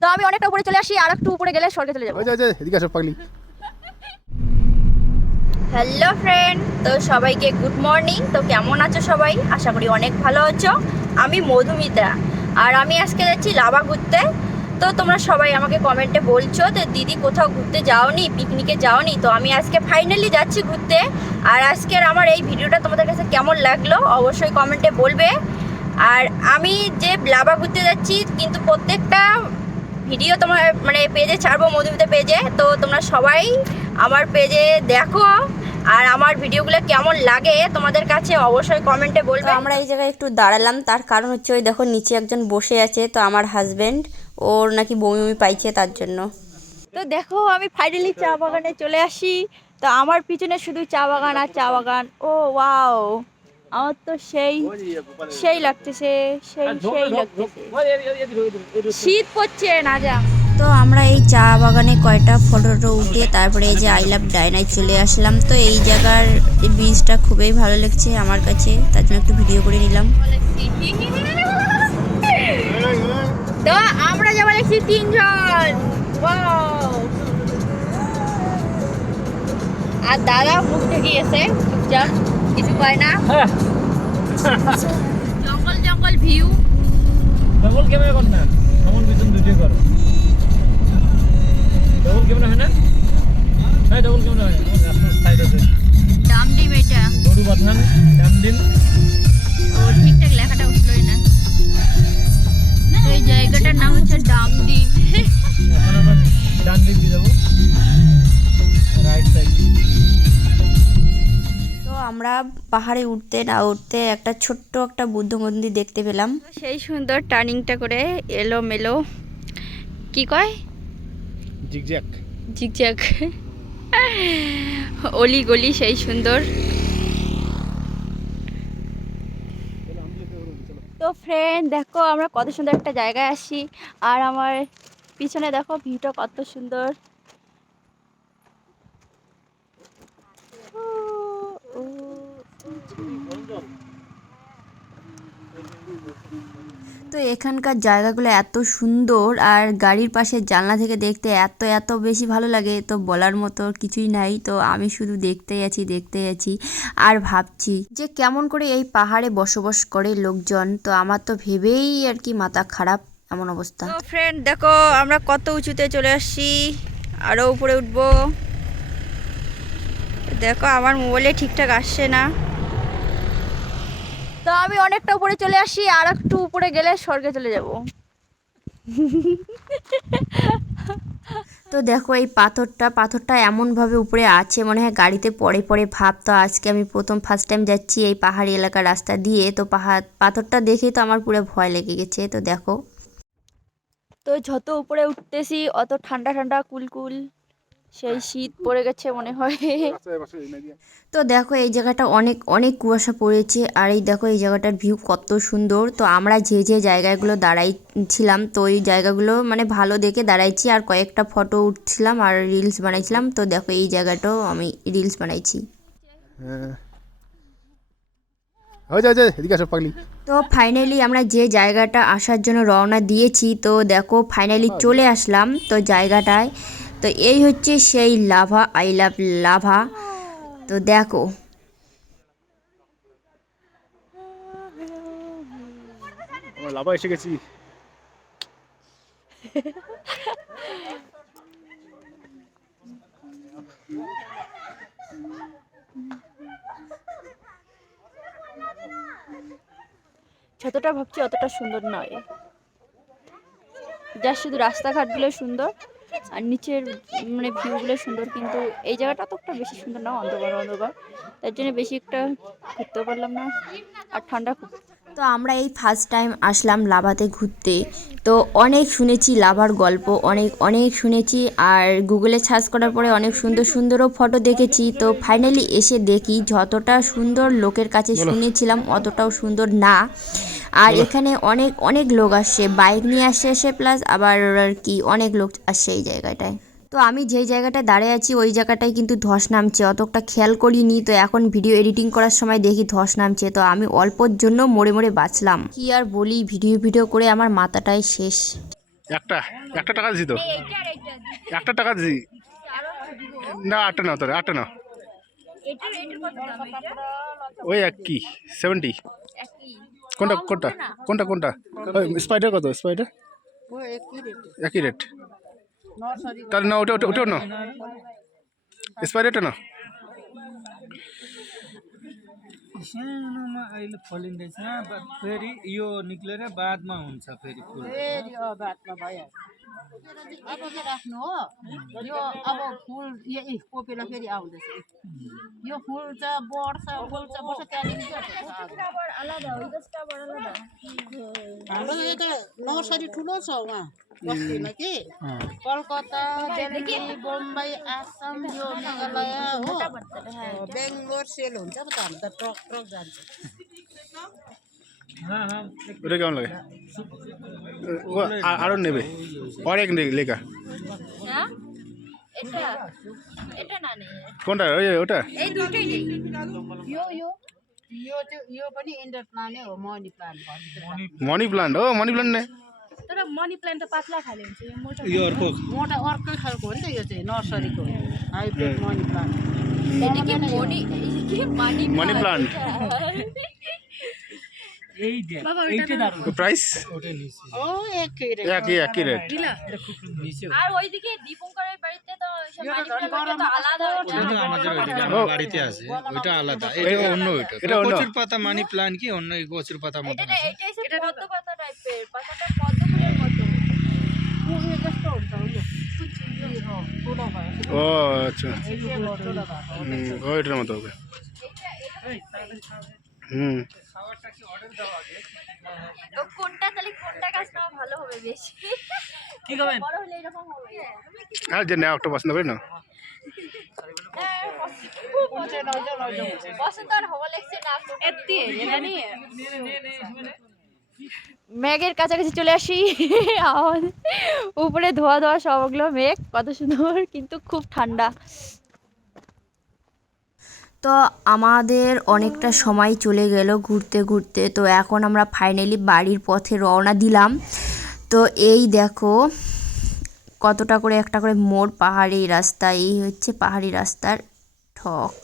তো আমি অনেকটা উপরে চলে আসি আর একটু উপরে গেলে স্বর্গে চলে যাব। এদিকে আসো পাগলি। হ্যালো ফ্রেন্ড তো সবাইকে গুড মর্নিং তো কেমন আছো সবাই? আশা করি অনেক ভালো আছো। আমি মধুমিতা। আর আমি আজকে যাচ্ছি লাভা ঘুরতে। তো তোমরা সবাই আমাকে কমেন্টে বলছো যে দিদি কোথাও ঘুরতে যাওনি? পিকনিকে যাওনি? তো আমি আজকে ফাইনালি যাচ্ছি ঘুরতে। আর আজকের আমার এই ভিডিওটা তোমাদের কাছে কেমন লাগল? অবশ্যই কমেন্টে বলবে। আর আমি যে লাভা ঘুরতে যাচ্ছি কিন্তু প্রত্যেকটা ভিডিও তোমার মানে পেজে ছাড়বো মধুমিতা পেজে তো তোমরা সবাই আমার পেজে দেখো। আর আমার ভিডিওগুলো কেমন লাগে তোমাদের কাছে অবশ্যই কমেন্টে বলবে। আমরা এই জায়গায় একটু দাঁড়ালাম। তার কারণ হচ্ছে ওই দেখো নিচে একজন বসে আছে তো আমার হাজব্যান্ড ওর নাকি বমি বমি পাইছে তার জন্য। তো দেখো আমি ফাইনালি চা বাগানে চলে আসি। তো আমার পিছনে শুধু চা বাগান আর চা বাগান। ও ওয়াও আমার তো সেই সেই লাগতেছে সেই সেই লাগতেছে। শীত পড়ছে না যা তো আমরা এই চা বাগানে কয়টা ফটো টটো উঠে তারপরে এই যে আই লাভ ডাইনায় চলে আসলাম। তো এই জায়গার বীজটা খুবই ভালো লাগছে আমার কাছে তার জন্য একটু ভিডিও করে নিলাম। তো আমরা যাব দেখছি তিনজন। আর দাদা মুখ থেকে এসে চুপচাপ। কিছু পায় না? জঙ্গল জঙ্গল ভিউ ডবল ক্যামেরা কর না। আমার পিছন দুটোই করো। ডবল ক্যামেরা হয় না? হ্যাঁ ডবল ক্যামেরা হয়। রাস্তার সাইড আছে। ডামডিম এটা। গরু বাথান ডামদিন ও ঠিকঠাক লেখাটা উঠলোই না। এই জায়গাটার নাম হচ্ছে ডামডিম এখন আমরা ডান দিক দিয়ে যাব। রাইট সাইড আমরা পাহাড়ে উঠতে না উঠতে একটা ছোট্ট একটা বুদ্ধ মন্দির দেখতে পেলাম। সেই সুন্দর টার্নিংটা করে এলো মেলো কি কয়? জিগজ্যাক ঝিকঝাক অলি গলি সেই সুন্দর। তো ফ্রেন্ড দেখো আমরা কত সুন্দর একটা জায়গায় আসি। আর আমার পিছনে দেখো ভিউটা কত সুন্দর। তো এখানকার জায়গাগুলো এত সুন্দর আর গাড়ির পাশে জানলা থেকে দেখতে এত এত বেশি ভালো লাগে তো বলার মতো কিছুই নাই। তো আমি শুধু দেখতেই আছি দেখতেই আছি আর ভাবছি যে কেমন করে এই পাহাড়ে বসবাস করে লোকজন। তো আমার তো ভেবেই আর কি মাথা খারাপ এমন অবস্থা। ফ্রেন্ড দেখো আমরা কত উঁচুতে চলে আসছি আরও উপরে উঠবো। দেখো আমার মোবাইলে ঠিকঠাক আসছে না। তো আমি অনেকটা উপরে চলে আসি আর একটু উপরে গেলে স্বর্গে চলে যাব। তো দেখো এই পাথরটা পাথরটা এমনভাবে উপরে আছে মনে হয় গাড়িতে পরে পরে ভাব। তো আজকে আমি প্রথম ফার্স্ট টাইম যাচ্ছি এই পাহাড়ি এলাকার রাস্তা দিয়ে। তো পাহাড় পাথরটা দেখেই তো আমার পুরো ভয় লেগে গেছে। তো দেখো। তো যত উপরে উঠতেছি অত ঠান্ডা ঠান্ডা কুলকুল। সেই শীত পড়ে গেছে মনে হয়। তো দেখো এই জায়গাটা অনেক অনেক কুয়াশা পড়েছে আর এই দেখো এই জায়গাটার ভিউ কত সুন্দর। তো আমরা যে যে জায়গাগুলো দাঁড়াইছিলাম তো এই জায়গাগুলো মানে ভালো দেখে দাঁড়াইছি আর কয়েকটা ফটো উঠছিলাম আর রিলস বানাইছিলাম। তো দেখো এই জায়গাটাও আমি রিলস বানাইছি। হ্যাঁ। তো ফাইনালি আমরা যে জায়গাটা আসার জন্য রওনা দিয়েছি তো দেখো ফাইনালি চলে আসলাম। তো জায়গাটায় তো এই হচ্ছে সেই লাভা আই লাভ লাভা। তো দেখো। লাভা এসে গেছি। যতটা ভাবছি অতটা সুন্দর নয়। যা শুধু রাস্তাঘাটগুলো সুন্দর। আর নিচের মানে ভিউগুলো সুন্দর কিন্তু এই জায়গাটা অতটা বেশি সুন্দর না? অন্ধকার অন্ধকার। তার জন্য বেশি একটা ঘুরতেও পারলাম না। আর ঠান্ডা খুব। তো আমরা এই ফার্স্ট টাইম আসলাম লাভাতে ঘুরতে। তো অনেক শুনেছি লাভার গল্প অনেক অনেক শুনেছি। আর গুগলে সার্চ করার পরে অনেক সুন্দর সুন্দরও ফটো দেখেছি। তো ফাইনালি এসে দেখি যতটা সুন্দর লোকের কাছে শুনেছিলাম অতটাও সুন্দর না। আর এখানে অনেক অনেক লোক আসছে বাইক নিয়ে আসছে এসে প্লাস আবার আর কি অনেক লোক আসছে এই জায়গাটায়। তো আমি যেই জায়গাটায় দাঁড়িয়ে আছি, ওই জায়গাটায় কিন্তু ধস নামছে। অতটা খেয়াল করিনি, তো এখন ভিডিও এডিটিং করার সময় দেখি ধস নামছে। তো আমি অল্পর জন্য মরে মরে বাঁচলাম। কি আর বলি, ভিডিও ভিডিও করে আমার মাথাটাই শেষ। একটা একটা টাকা দিছি তো। একটা টাকা দিছি। না, আটটা নাও তাহলে আটটা এটা ওই এক কি সেভেন্টি কোনটা কোনটা কোনটা কোনটা ওই স্পাইডার কত স্পাইডার একই রেট তাহলে না ওটা ওটা ওটাও না স্পাইডারটা না सानोमा अहिले फलिँदैछ ब- फेरि यो निक्लेर बादमा हुन्छ फेरि अब राख्नु हो। यो अब फुल यही कोपीलाई फेरि आउँदैछ। यो फुल चाहिँ बढ्छ फुल चाहिँ बढ्छ हाम्रो यो त नर्सरी ठुलो छ उहाँ बस्तीमा कि? कलकत्ता दिल्ली बम्बई आसाम यो मेघालय हो। बेङ्गलोर सेल हुन्छ पो त हामी त ट्रक ट्रक जान्छ। ওটা কেমন লাগে ও আ- আরো নেবে অনেক লে- লেখা হ্যাঁ এটা এটা না নেই কোনটা ওই ওটা এই দুটোই নেই यो यो यो चाहिँ यो पनि इन्डर प्लान्टै हो मनी प्लान्ट भन्छ मनी प्लान्ट हो मनी प्लान्ट नै तर मनी प्लान्ट त पातला खाले हुन्छ यो मोटो यो अर्को मोटा अर्कै खालको हो नि त यो चाहिँ नर्सरीको हाइब्रिड मनी प्लान्ट এটা কি মনি এই কি মানি मनी प्लान्ट price একই রেট। বাড়িতে আছে। ওইটা আলাদা। এটা অন্য এটা পাতা মানি প্ল্যান কি? অন্য মতো ও আচ্ছা। মতো হবে। হুম। তো কোনটা তাহলে কোনটা গাছ নেওয়া ভালো হবে বেশি? কি খাবেন? বড় হলে এরকম হবে। আর যে নেওয়া একটা পছন্দ করি না পছন্দ- পছন্দ আর হওয়া লাগছে না এত্তি জানি মেঘের কাছাকাছি চলে আসি। উপরে ধোয়া ধোয়া সবগুলো মেঘ কত সুন্দর কিন্তু খুব ঠান্ডা। তো আমাদের অনেকটা সময় চলে গেল ঘুরতে ঘুরতে। তো এখন আমরা ফাইনালি বাড়ির পথে রওনা দিলাম। তো এই দেখো, কতটা করে একটা করে মোড়, পাহাড়ি রাস্তা, এই হচ্ছে পাহাড়ি রাস্তার ঠক।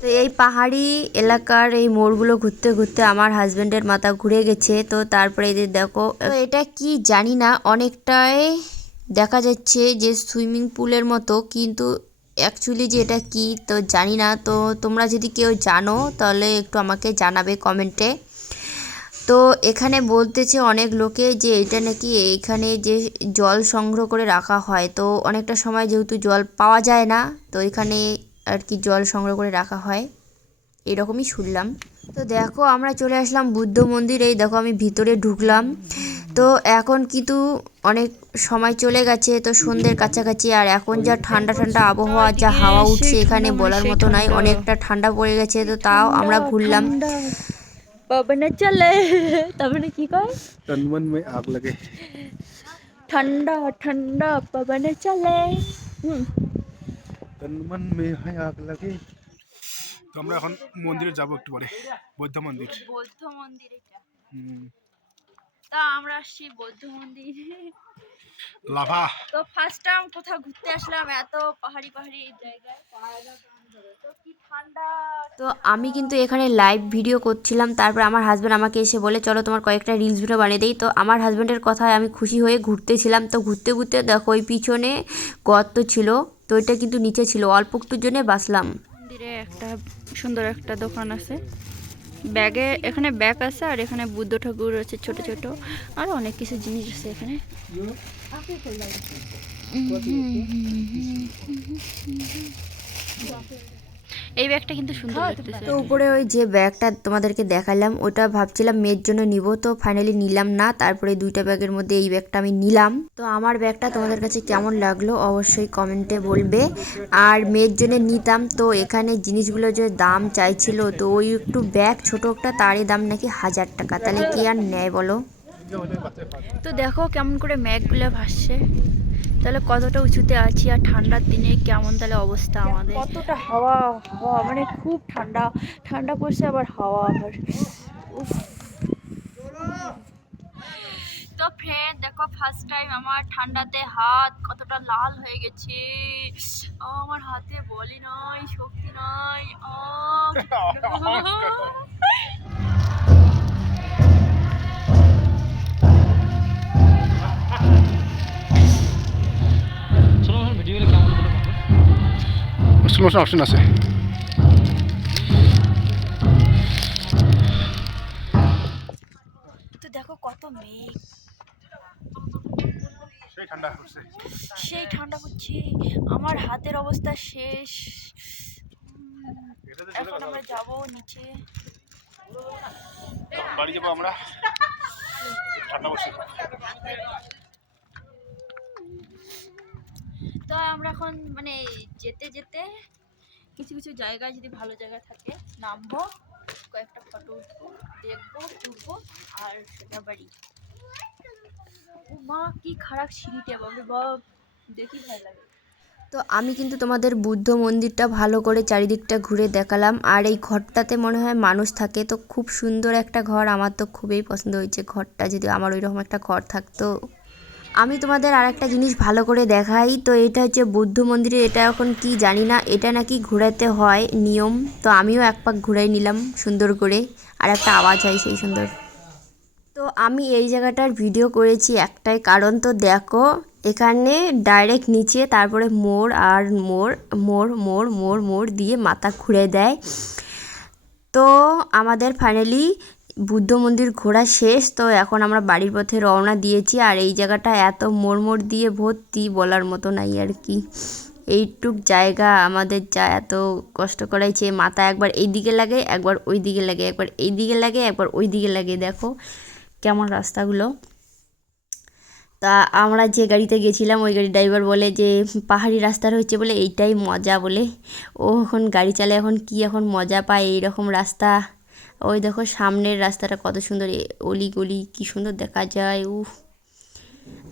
তো এই পাহাড়ি এলাকার এই মোড়গুলো ঘুরতে ঘুরতে আমার হাজব্যান্ডের মাথা ঘুরে গেছে। তো তারপরে এদের দেখো এটা কি জানি না, অনেকটাই দেখা যাচ্ছে যে সুইমিং পুলের মতো, কিন্তু অ্যাকচুয়ালি যে এটা কি, তো জানি না। তো তোমরা যদি কেউ জানো, তাহলে একটু আমাকে জানাবে কমেন্টে। তো এখানে বলতেছে অনেক লোকে যে এটা নাকি এইখানে যে জল সংগ্রহ করে রাখা হয়, তো অনেকটা সময় যেহেতু জল পাওয়া যায় না, তো এখানে আর কি জল সংগ্রহ করে রাখা হয়। এরকমই শুনলাম। তো দেখো আমরা চলে আসলাম বুদ্ধ মন্দির এই দেখো আমি ভিতরে ঢুকলাম। তো এখন কিন্তু অনেক সময় চলে গেছে তো সন্ধ্যের কাছাকাছি আর এখন যা ঠান্ডা ঠান্ডা আবহাওয়া যা হাওয়া উঠছে এখানে বলার মতো নয় অনেকটা ঠান্ডা পড়ে গেছে তো তাও আমরা ঘুরলাম। চলে। তারপরে কি কয়? আগ লাগে। ঠান্ডা ঠান্ডা পাবনা চলে। তনমন মে হয় আগ লাগে। তো আমরা এখন মন্দিরে যাব একটু পরে বৌদ্ধ মন্দির। বৌদ্ধ হুম। তা আমরা আসছি বৌদ্ধ মন্দির। লাভা। তো ফার্স্ট টাইম কোথাও ঘুরতে আসলাম এত পাহাড়ি পাহাড়ি জায়গায়। তো ঠান্ডা তো আমি কিন্তু এখানে লাইভ ভিডিও করছিলাম তারপর আমার হাজব্যান্ড আমাকে এসে বলে চলো তোমার কয়েকটা রিলস ভিডিও বানিয়ে দিই। তো আমার হাজব্যান্ডের কথায় আমি খুশি হয়ে ঘুরতেছিলাম। তো ঘুরতে ঘুরতে দেখো ওই পিছনে গর্ত ছিল তো এটা কিন্তু নিচে ছিল। অল্প একটুর জন্য বাসলাম মন্দিরে একটা সুন্দর একটা দোকান আছে। ব্যাগে এখানে ব্যাগ আছে আর এখানে বুদ্ধ ঠাকুর আছে ছোট ছোট আর অনেক কিছু জিনিস আছে এখানে এই ব্যাগটা কিন্তু সুন্দর লাগতেছে। তো উপরে ওই যে ব্যাগটা তোমাদেরকে দেখালাম ওটা ভাবছিলাম মেয়ের জন্য নিব তো ফাইনালি নিলাম না। তারপরে দুইটা ব্যাগের মধ্যে এই ব্যাগটা আমি নিলাম। তো আমার ব্যাগটা তোমাদের কাছে কেমন লাগল অবশ্যই কমেন্টে বলবে। আর মেয়ের জন্য নিতাম তো এখানে জিনিসগুলো যে দাম চাইছিল তো ওই একটু ব্যাগ ছোট একটা তারই দাম নাকি হাজার টাকা। তাহলে কি আর নেয় বলো? তো দেখো কেমন করে ম্যাগগুলো ভাসছে। তাহলে কতটা উঁচুতে আছি আর ঠান্ডার দিনে কেমন তাহলে অবস্থা আমাদের? কতটা হাওয়া হাওয়া মানে খুব ঠান্ডা ঠান্ডা পড়ছে আবার হাওয়া আবার। তো ফ্রেন্ড দেখো ফার্স্ট টাইম আমার ঠান্ডাতে হাত কতটা লাল হয়ে গেছে। ও, আমার হাতে বলি নাই শক্তি স্লো মোশন অপশন আছে। তো দেখো কত মেঘ। সেই ঠান্ডা করছে সেই ঠান্ডা পড়ছে আমার হাতের অবস্থা শেষ। এখন আমরা যাব নিচে। বাড়ি যাব আমরা। ঠান্ডা পড়ছে। তো আমরা এখন মানে যেতে যেতে কিছু কিছু জায়গায় যদি ভালো জায়গা থাকে, নামবো, কয়েকটা ফটো উঠবো, দেখব উঠবো আর সেটা বাড়ি। মা, কি খারাপ সিঁড়িটা বাবরে বাপ, দেখি ভালো লাগে। তো আমি কিন্তু তোমাদের বুদ্ধ মন্দিরটা ভালো করে চারিদিকটা ঘুরে দেখালাম, আর এই ঘরটাতে মনে হয় মানুষ থাকে, তো খুব সুন্দর একটা ঘর, আমার তো খুবই পছন্দ হয়েছে ঘরটা যদি আমার ওই রকম একটা ঘর থাকতো আমি তোমাদের আর একটা জিনিস ভালো করে দেখাই, তো এটা হচ্ছে বুদ্ধ মন্দিরে এটা এখন কি জানি না, এটা নাকি ঘোরাতে হয় নিয়ম, তো আমিও এক পাক ঘুরাই নিলাম সুন্দর করে, আর একটা আওয়াজ হয় সেই সুন্দর। তো আমি এই জায়গাটার ভিডিও করেছি একটাই কারণ, তো দেখো এখানে ডাইরেক্ট নিচে তারপরে মোড় আর মোড় মোড় মোড় মোড় মোড় দিয়ে মাথা ঘুরে দেয়। তো আমাদের ফাইনালি বুদ্ধ মন্দির ঘোরা শেষ, তো এখন আমরা বাড়ির পথে রওনা দিয়েছি। আর এই জায়গাটা এত মোড় মোড় দিয়ে ভর্তি বলার মতো নাই আর কি। এইটুক জায়গা আমাদের যা এত কষ্ট করাইছে, মাথা একবার এই দিকে লাগে, একবার ওই দিকে লাগে, একবার এই দিকে লাগে, একবার ওই দিকে লাগে। দেখো কেমন রাস্তাগুলো। তা আমরা যে গাড়িতে গেছিলাম, ওই গাড়ির ড্রাইভার বলে যে, পাহাড়ি রাস্তা হচ্ছে বলে এইটাই মজা বলে। ও এখন গাড়ি চালায়, এখন কি এখন মজা পায়? এই রকম রাস্তা। ওই দেখো সামনের রাস্তাটা কত সুন্দর অলি গলি কি সুন্দর দেখা যায়, উফ।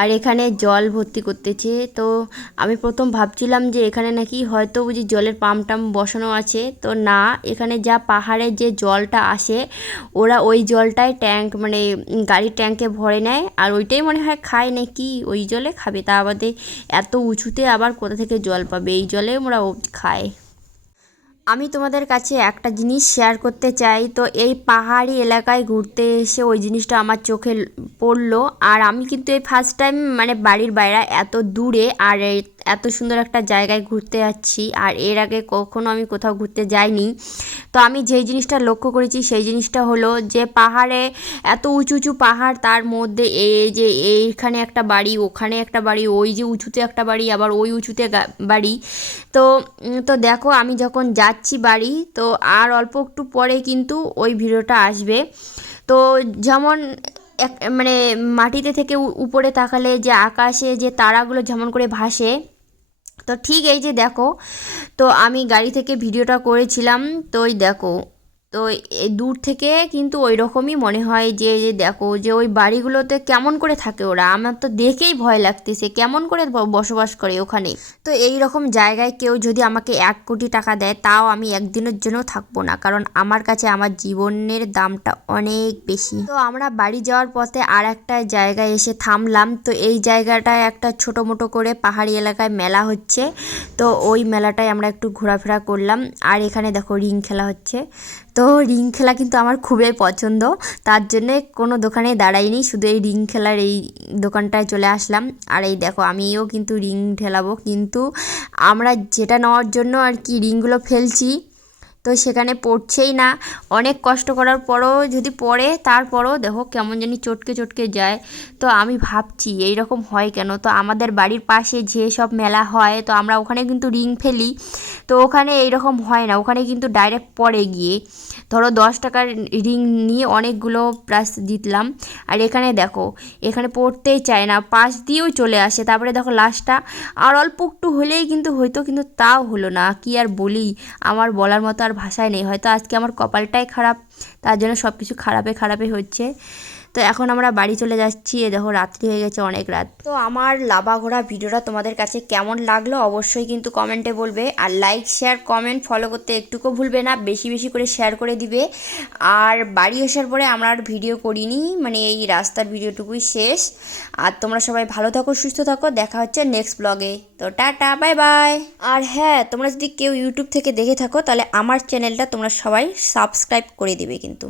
আর এখানে জল ভর্তি করতেছে, তো আমি প্রথম ভাবছিলাম যে এখানে নাকি হয়তো বুঝি জলের পাম্প টাম বসানো আছে, তো না, এখানে যা পাহাড়ে যে জলটা আসে, ওরা ওই জলটাই ট্যাঙ্ক মানে গাড়ির ট্যাঙ্কে ভরে নেয়, আর ওইটাই মনে হয় খায় নাকি, ওই জলে খাবে, তা বাদে এত উঁচুতে আবার কোথা থেকে জল পাবে, এই জলে ওরা খায়। আমি তোমাদের কাছে একটা জিনিস শেয়ার করতে চাই। তো এই পাহাড়ি এলাকায় ঘুরতে এসে ওই জিনিসটা আমার চোখে পড়ল। আর আমি কিন্তু এই ফার্স্ট টাইম মানে বাড়ির বাইরে এত দূরে আর এত সুন্দর একটা জায়গায় ঘুরতে যাচ্ছি আর এর আগে কখনো আমি কোথাও ঘুরতে যাইনি। তো আমি যেই জিনিসটা লক্ষ্য করেছি সেই জিনিসটা হলো যে পাহাড়ে এত উঁচু উঁচু পাহাড়, তার মধ্যে এই যে এইখানে একটা বাড়ি, ওখানে একটা বাড়ি, ওই যে উঁচুতে একটা বাড়ি, আবার ওই উঁচুতে বাড়ি। তো তো দেখো আমি যখন যাচ্ছি বাড়ি, তো আর অল্প একটু পরে কিন্তু ওই ভিডিওটা আসবে। তো যেমন এক মানে মাটিতে থেকে উপরে তাকালে যে আকাশে যে তারাগুলো যেমন করে ভাসে তো ঠিক এই যে দেখো তো আমি গাড়ি থেকে ভিডিওটা করেছিলাম তো ওই দেখো তো দূর থেকে কিন্তু ওই রকমই মনে হয় যে যে দেখো যে ওই বাড়িগুলোতে কেমন করে থাকে ওরা। আমার তো দেখেই ভয় লাগতেছে, কেমন করে বসবাস করে ওখানে। তো এই রকম জায়গায় কেউ যদি আমাকে এক কোটি টাকা দেয়, তাও আমি একদিনের জন্য থাকব না, কারণ আমার কাছে আমার জীবনের দামটা অনেক বেশি। তো আমরা বাড়ি যাওয়ার পথে আর একটা জায়গায় এসে থামলাম। তো এই জায়গাটায় একটা ছোটো মোটো করে পাহাড়ি এলাকায় মেলা হচ্ছে। তো ওই মেলাটায় আমরা একটু ঘোরাফেরা করলাম। আর এখানে দেখো রিং খেলা হচ্ছে। তো রিং খেলা কিন্তু আমার খুবই পছন্দ। তার জন্যে কোনো দোকানে দাঁড়াইনি, শুধু এই রিং খেলার এই দোকানটায় চলে আসলাম। আর এই দেখো, আমিও কিন্তু রিং ঠেলাবো। কিন্তু আমরা যেটা নেওয়ার জন্য আর কি রিংগুলো ফেলছি তো সেখানে পড়ছেই না। অনেক কষ্ট করার পরও যদি পড়ে, তারপরও দেখো কেমন জানি চটকে চটকে যায়। তো আমি ভাবছি এই রকম হয় কেন? তো আমাদের বাড়ির পাশে যে সব মেলা হয়, তো আমরা ওখানে কিন্তু রিং ফেলি। তো ওখানে এই রকম হয় না, ওখানে কিন্তু ডাইরেক্ট পড়ে গিয়ে। ধরো দশ টাকার রিং নিয়ে অনেকগুলো প্রাইস জিতলাম। আর এখানে দেখো, এখানে পড়তেই চায় না, পাশ দিয়েও চলে আসে। তারপরে দেখো লাস্টটা আর অল্প একটু হলেই কিন্তু হয়তো কিন্তু তাও হলো না। কি আর বলি, আমার বলার মতো আর ভাষায় নেই। হয়তো আজকে আমার কপালটাই খারাপ তার জন্য সব কিছু খারাপে খারাপে হচ্ছে। তো এখন আমরা বাড়ি চলে যাচ্ছি। এ দেখো রাত্রি হয়ে গেছে অনেক রাত। তো আমার লাভা ঘোরা ভিডিওটা তোমাদের কাছে কেমন লাগল অবশ্যই কিন্তু কমেন্টে বলবে। আর লাইক শেয়ার কমেন্ট ফলো করতে একটুকু ভুলবে না, বেশি বেশি করে শেয়ার করে দিবে। আর বাড়ি আসার পরে আমরা আর ভিডিও করিনি মানে এই রাস্তার ভিডিওটুকুই শেষ। আর তোমরা সবাই ভালো থাকো, সুস্থ থাকো, দেখা হচ্ছে নেক্সট ব্লগে তো টাটা বাই বাই আর হ্যাঁ তোমরা যদি কেউ ইউটিউব থেকে দেখে থাকো, তাহলে আমার চ্যানেলটা তোমরা সবাই সাবস্ক্রাইব করে দিবে কিন্তু।